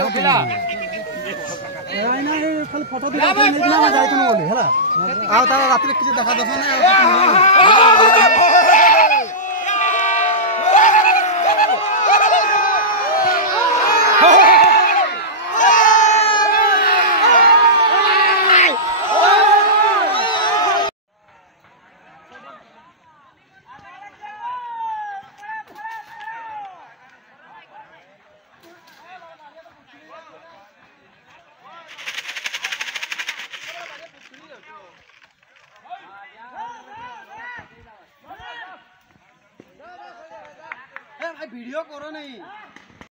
उठिला खाली फोटो दिला जाइतनु बोली हला आ तारा रात्रि किछि देखा दस नै वीडियो करो नहीं।